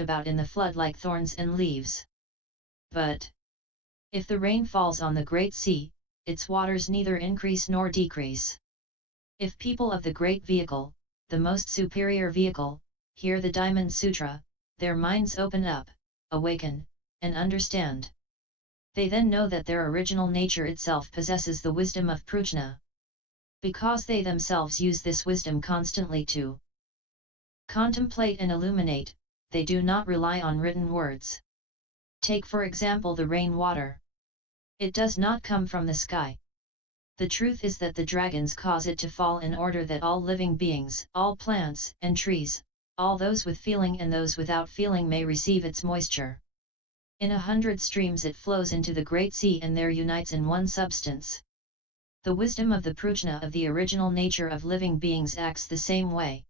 about in the flood like thorns and leaves. But if the rain falls on the great sea, its waters neither increase nor decrease. If people of the great vehicle, the most superior vehicle, hear the Diamond Sutra, their minds open up, awaken, and understand. They then know that their original nature itself possesses the wisdom of Prajna. Because they themselves use this wisdom constantly to contemplate and illuminate, they do not rely on written words. Take for example the rain water. It does not come from the sky. The truth is that the dragons cause it to fall in order that all living beings, all plants and trees, all those with feeling and those without feeling may receive its moisture. In 100 streams it flows into the great sea and there unites in one substance. The wisdom of the Prajna of the original nature of living beings acts the same way.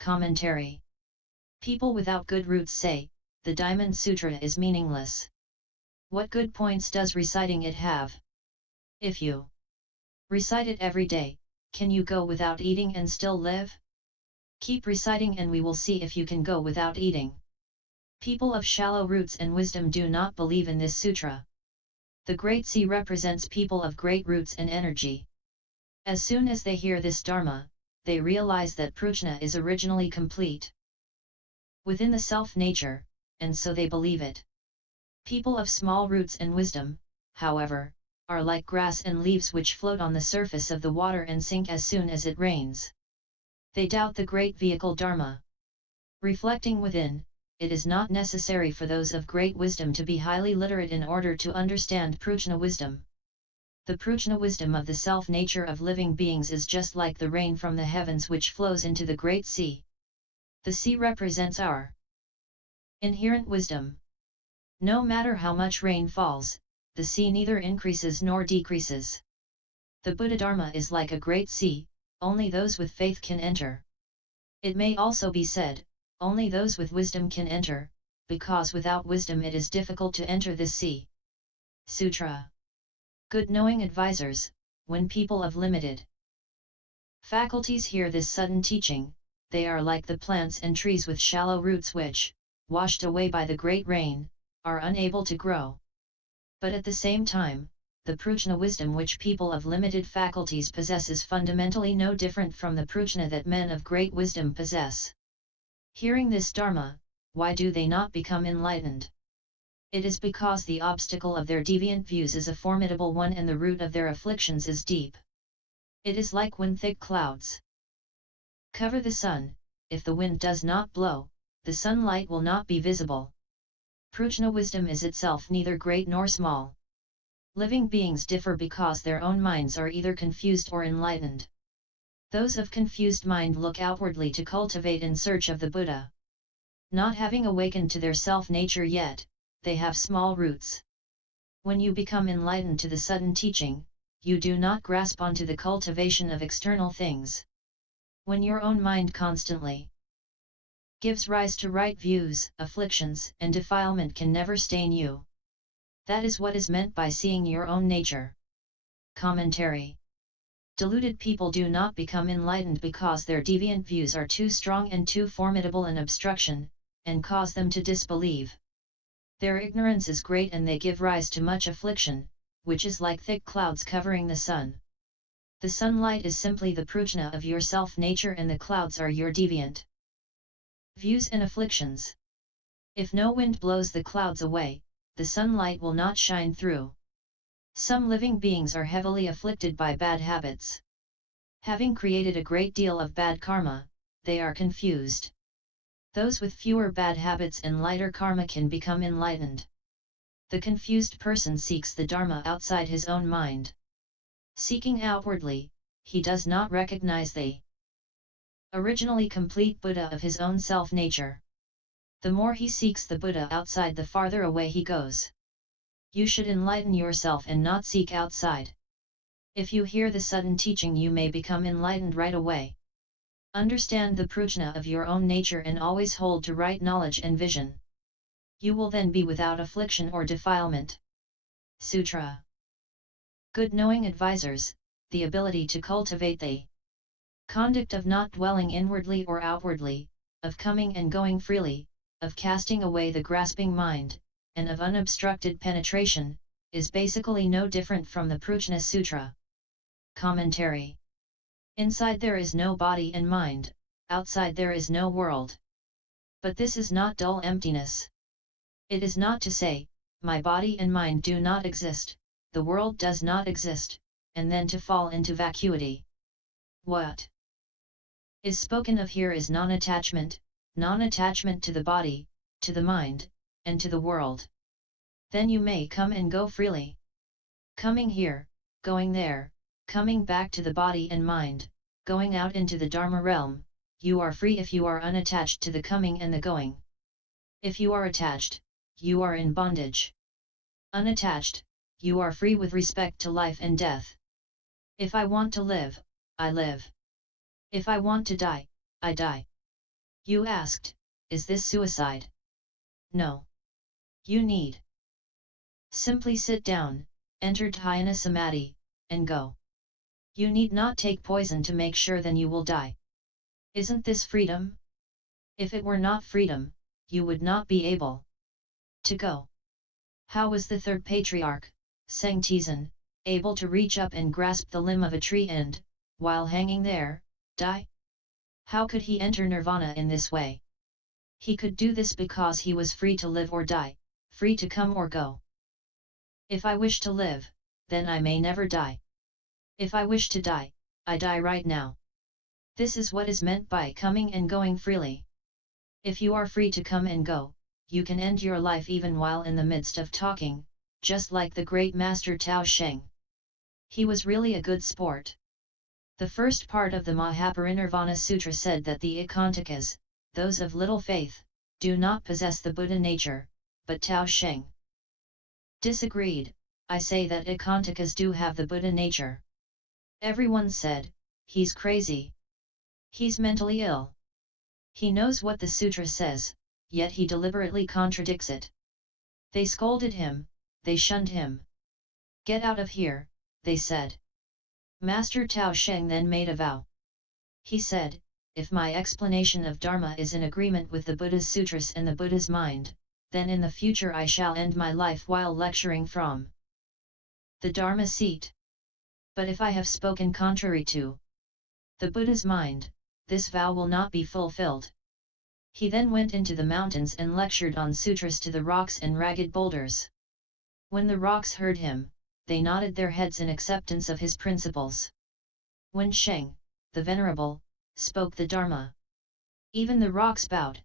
Commentary. People without good roots say, the Diamond Sutra is meaningless. What good points does reciting it have? If you recite it every day, can you go without eating and still live? Keep reciting and we will see if you can go without eating. People of shallow roots and wisdom do not believe in this sutra. The great sea represents people of great roots and energy. As soon as they hear this Dharma, they realize that Prajna is originally complete within the self-nature, and so they believe it. People of small roots and wisdom, however, are like grass and leaves which float on the surface of the water and sink as soon as it rains. They doubt the great vehicle Dharma. Reflecting within, it is not necessary for those of great wisdom to be highly literate in order to understand Prajna wisdom. The Prajna wisdom of the self-nature of living beings is just like the rain from the heavens which flows into the great sea. The sea represents our inherent wisdom. No matter how much rain falls, the sea neither increases nor decreases. The Buddha Dharma is like a great sea, only those with faith can enter. It may also be said, only those with wisdom can enter, because without wisdom it is difficult to enter this sea. Sutra. Good knowing advisors, when people of limited faculties hear this sudden teaching, they are like the plants and trees with shallow roots which, washed away by the great rain, are unable to grow. But at the same time, the Prajna wisdom which people of limited faculties possess is fundamentally no different from the Prajna that men of great wisdom possess. Hearing this Dharma, why do they not become enlightened? It is because the obstacle of their deviant views is a formidable one and the root of their afflictions is deep. It is like when thick clouds cover the sun, if the wind does not blow, the sunlight will not be visible. Prajna wisdom is itself neither great nor small. Living beings differ because their own minds are either confused or enlightened. Those of confused mind look outwardly to cultivate in search of the Buddha. Not having awakened to their self-nature yet, they have small roots. When you become enlightened to the sudden teaching, you do not grasp onto the cultivation of external things. When your own mind constantly gives rise to right views, afflictions and defilement can never stain you. That is what is meant by seeing your own nature. Commentary. Deluded people do not become enlightened because their deviant views are too strong and too formidable an obstruction, and cause them to disbelieve. Their ignorance is great and they give rise to much affliction, which is like thick clouds covering the sun. The sunlight is simply the Prajna of your self-nature and the clouds are your deviant views and afflictions. If no wind blows the clouds away, the sunlight will not shine through. Some living beings are heavily afflicted by bad habits. Having created a great deal of bad karma, they are confused. Those with fewer bad habits and lighter karma can become enlightened. The confused person seeks the Dharma outside his own mind. Seeking outwardly, he does not recognize the originally complete Buddha of his own self-nature. The more he seeks the Buddha outside, the farther away he goes. You should enlighten yourself and not seek outside. If you hear the sudden teaching, you may become enlightened right away. Understand the Prajna of your own nature and always hold to right knowledge and vision. You will then be without affliction or defilement. Sutra. Good knowing advisors, the ability to cultivate the conduct of not dwelling inwardly or outwardly, of coming and going freely, of casting away the grasping mind, and of unobstructed penetration, is basically no different from the Prajna Sutra. Commentary. Inside there is no body and mind, outside there is no world. But this is not dull emptiness. It is not to say, my body and mind do not exist, the world does not exist, and then to fall into vacuity. What is spoken of here is non-attachment to the body, to the mind, and to the world. Then you may come and go freely. Coming here, going there, coming back to the body and mind, going out into the Dharma realm, you are free if you are unattached to the coming and the going. If you are attached, you are in bondage. Unattached, you are free with respect to life and death. If I want to live, I live. If I want to die, I die. You asked, is this suicide? No. You need simply sit down, enter dhyana samadhi, and go. You need not take poison to make sure then you will die. Isn't this freedom? If it were not freedom, you would not be able to go. How was the third patriarch, Sangtizan, able to reach up and grasp the limb of a tree and, while hanging there, die? How could he enter nirvana in this way? He could do this because he was free to live or die, free to come or go. If I wish to live, then I may never die. If I wish to die, I die right now. This is what is meant by coming and going freely. If you are free to come and go, you can end your life even while in the midst of talking, just like the great master Tao Sheng. He was really a good sport. The first part of the Mahaparinirvana Sutra said that the Ekantakas, those of little faith, do not possess the Buddha nature, but Tao Sheng disagreed. I say that Ekantakas do have the Buddha nature. Everyone said, he's crazy. He's mentally ill. He knows what the sutra says, yet he deliberately contradicts it. They scolded him, they shunned him. Get out of here, they said. Master Tao Sheng then made a vow. He said, if my explanation of Dharma is in agreement with the Buddha's sutras and the Buddha's mind, then in the future I shall end my life while lecturing from the Dharma seat. But if I have spoken contrary to the Buddha's mind, this vow will not be fulfilled. He then went into the mountains and lectured on sutras to the rocks and ragged boulders. When the rocks heard him, they nodded their heads in acceptance of his principles. When Sheng, the Venerable, spoke the Dharma, even the rocks bowed.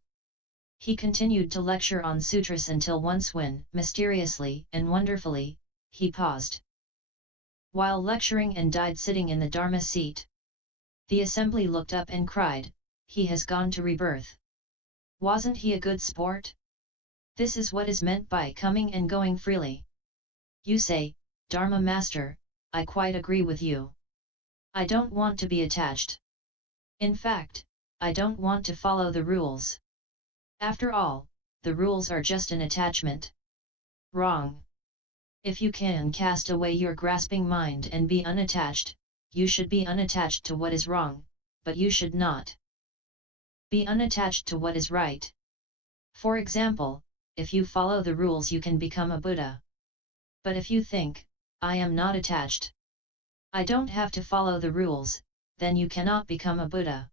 He continued to lecture on sutras until once when, mysteriously and wonderfully, he paused while lecturing and died sitting in the Dharma seat. The assembly looked up and cried, he has gone to rebirth. Wasn't he a good sport? This is what is meant by coming and going freely. You say, Dharma Master, I quite agree with you. I don't want to be attached. In fact, I don't want to follow the rules. After all, the rules are just an attachment. Wrong. If you can cast away your grasping mind and be unattached, you should be unattached to what is wrong, but you should not be unattached to what is right. For example, if you follow the rules you can become a Buddha. But if you think, I am not attached, I don't have to follow the rules, then you cannot become a Buddha.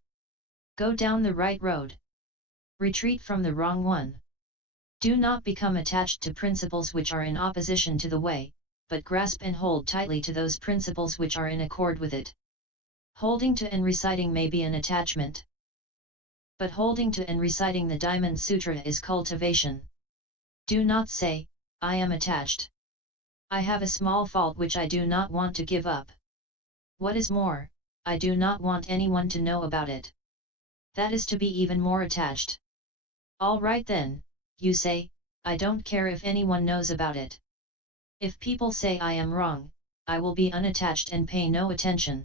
Go down the right road. Retreat from the wrong one. Do not become attached to principles which are in opposition to the way, but grasp and hold tightly to those principles which are in accord with it. Holding to and reciting may be an attachment. But holding to and reciting the Diamond Sutra is cultivation. Do not say, I am attached. I have a small fault which I do not want to give up. What is more, I do not want anyone to know about it. That is to be even more attached. All right then, you say, I don't care if anyone knows about it. If people say I am wrong, I will be unattached and pay no attention.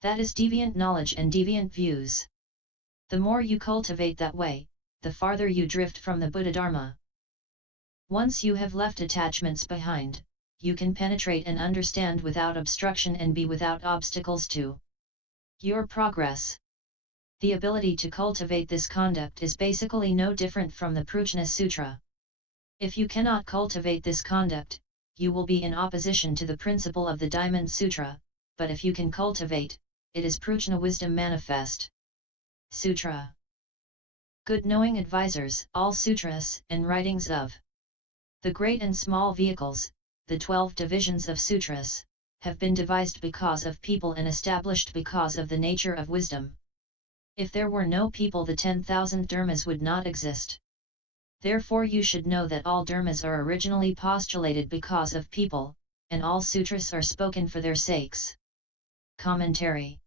That is deviant knowledge and deviant views. The more you cultivate that way, the farther you drift from the Buddha Dharma. Once you have left attachments behind, you can penetrate and understand without obstruction and be without obstacles to your progress. The ability to cultivate this conduct is basically no different from the Prajna Sutra. If you cannot cultivate this conduct, you will be in opposition to the principle of the Diamond Sutra, but if you can cultivate, it is Prajna wisdom manifest. Sutra. Good knowing advisors, all sutras and writings of the great and small vehicles, the 12 divisions of sutras, have been devised because of people and established because of the nature of wisdom. If there were no people, the 10,000 dharmas would not exist. Therefore you should know that all dharmas are originally postulated because of people, and all sutras are spoken for their sakes. Commentary.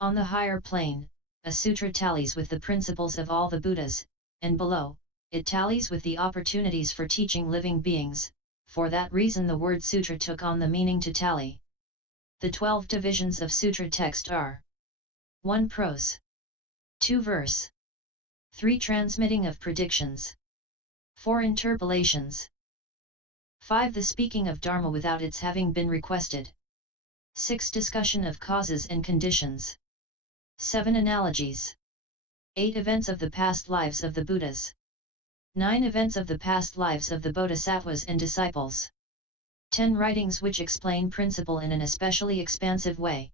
On the higher plane, a sutra tallies with the principles of all the Buddhas, and below, it tallies with the opportunities for teaching living beings. For that reason the word sutra took on the meaning to tally. The 12 divisions of sutra text are 1. Prose, 2. Verse, 3. Transmitting of predictions, 4. Interpolations, 5. The speaking of Dharma without its having been requested, 6. Discussion of causes and conditions, 7. Analogies, 8. Events of the past lives of the Buddhas, 9. Events of the past lives of the Bodhisattvas and disciples, 10. Writings which explain principle in an especially expansive way,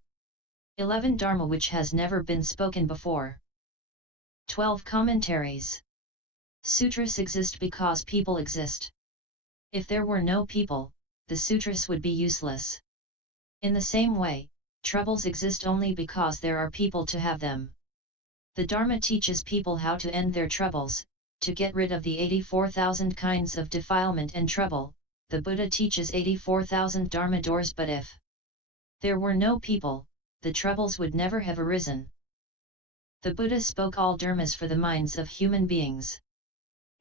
11. Dharma which has never been spoken before, 12. Commentaries. Sutras exist because people exist. If there were no people, the sutras would be useless. In the same way, troubles exist only because there are people to have them. The Dharma teaches people how to end their troubles, to get rid of the 84,000 kinds of defilement and trouble. The Buddha teaches 84,000 Dharma doors, but if there were no people, the troubles would never have arisen. The Buddha spoke all dharmas for the minds of human beings.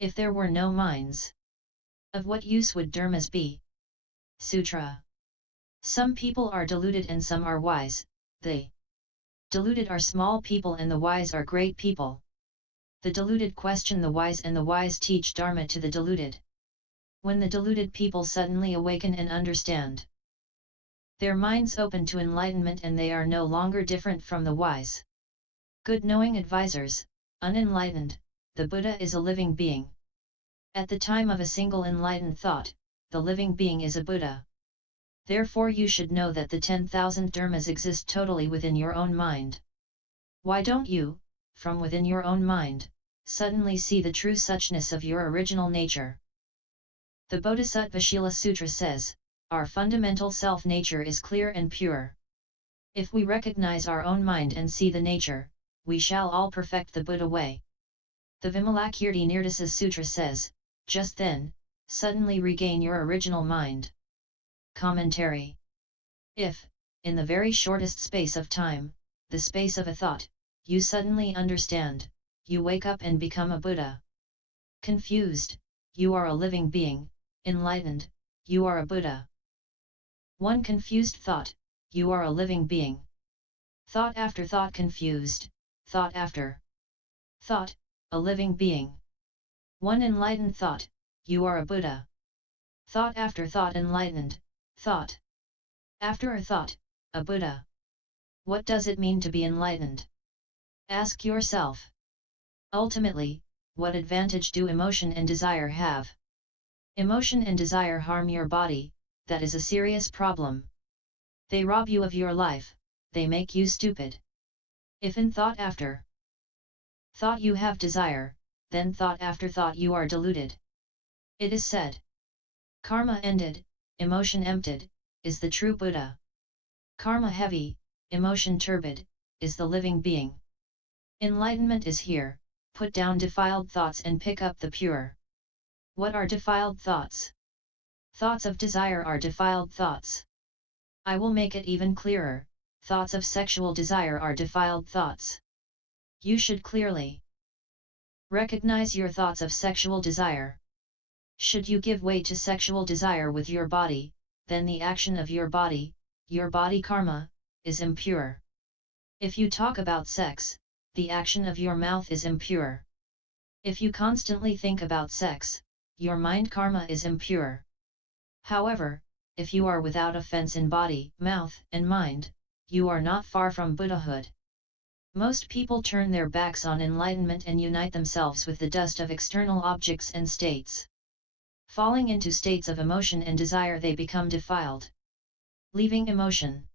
If there were no minds, of what use would dharmas be? Sutra. Some people are deluded and some are wise. The deluded are small people and the wise are great people. The deluded question the wise and the wise teach Dharma to the deluded. When the deluded people suddenly awaken and understand, their minds open to enlightenment and they are no longer different from the wise. Good knowing advisors, unenlightened, the Buddha is a living being. At the time of a single enlightened thought, the living being is a Buddha. Therefore you should know that the 10,000 dharmas exist totally within your own mind. Why don't you, from within your own mind, suddenly see the true suchness of your original nature? The Bodhisattvashila Sutra says, our fundamental self-nature is clear and pure. If we recognize our own mind and see the nature, we shall all perfect the Buddha way. The Vimalakirti Nirdasa Sutra says, just then, suddenly regain your original mind. Commentary. If, in the very shortest space of time, the space of a thought, you suddenly understand, you wake up and become a Buddha. Confused, you are a living being. Enlightened, you are a Buddha. One confused thought, you are a living being. Thought after thought confused, thought after thought, a living being. One enlightened thought, you are a Buddha. Thought after thought enlightened, thought after a thought, a Buddha. What does it mean to be enlightened? Ask yourself. Ultimately, what advantage do emotion and desire have? Emotion and desire harm your body, that is a serious problem. They rob you of your life, they make you stupid. If in thought after thought you have desire, then thought after thought you are deluded. It is said, karma ended, emotion emptied, is the true Buddha. Karma heavy, emotion turbid, is the living being. Enlightenment is here, put down defiled thoughts and pick up the pure. What are defiled thoughts? Thoughts of desire are defiled thoughts. I will make it even clearer, thoughts of sexual desire are defiled thoughts. You should clearly recognize your thoughts of sexual desire. Should you give way to sexual desire with your body, then the action of your body karma, is impure. If you talk about sex, the action of your mouth is impure. If you constantly think about sex, your mind karma is impure. However, if you are without offense in body, mouth, and mind, you are not far from Buddhahood. Most people turn their backs on enlightenment and unite themselves with the dust of external objects and states. Falling into states of emotion and desire, they become defiled. Leaving emotion.